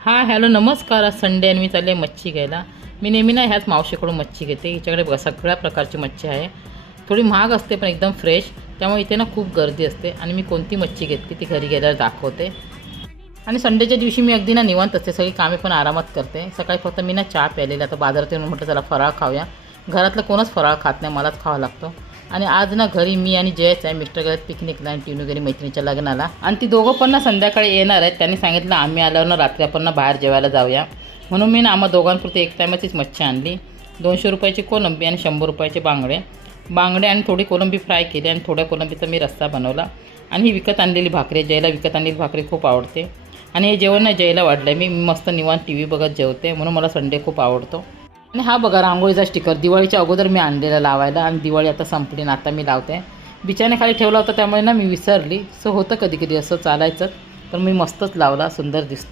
Hi hello नमस्कार. आज Sunday आणि मी चालले मच्छी घ्यायला. मी नेहमी ना ह्याच मावशीकडून मच्छी घेते. हिच्याकडे बघा सगळ्या प्रकारची मच्छी आहे. थोडी महाग असते पण एकदम फ्रेश. त्यामुळे इथे ना खूप गर्दी असते आणि मी कोणती मच्छी घेतली ती घरी गेल्यावर दाखवते. आणि संडेच्या दिवशी मी अगदी ना निवांत असते. सगळी कामे पण आरामात करते. सकाळी फक्त मी ना चहा प्यायलेला. आता बाजारात येऊन म्हटलं चला फराळ खाऊया. घरातलं कोणच फराळ खात नाही, मलाच खावा लागतो. आणि आज ना घरी मी आणि जयच आहे. मिस्टर गेले पिकनिकला आणि टिनू गेली मैत्रिणीच्या लग्नाला. आणि ती दोघं पण ना संध्याकाळी येणार आहेत. त्यांनी सांगितलं आम्ही आल्यावर ना रात्री आपण ना बाहेर जेवायला जाऊया. म्हणून मी ना आम्हा दोघांपुरती एक टायमाचीच मच्छी आणली. 200 रुपयाची कोलंबी आणि 100 रुपयाचे बांगडे आणि थोडी कोलंबी फ्राय केली आणि थोड्या कोलंबीचा मी रस्सा बनवला. आणि ही विकत आणलेली भाकरी, जयला विकत आणलेली भाकरी खूप आवडते. आणि हे जेवण ना जयला वाढलं आहे. मी मस्त निवांत टी व्ही बघत जेवते, म्हणून मला संडे खूप आवडतो. आणि हा बघा रांगोळीचा स्टिकर दिवाळीच्या अगोदर मी आणलेला लावायला. आणि दिवाळी आता संपली ना, आता मी लावते. बिछाण्याखाली ठेवला होता त्यामुळे ना मी विसरली. सो होतं कधी कधी असं चालायचं, पण मी मस्तच लावला, सुंदर दिसतो.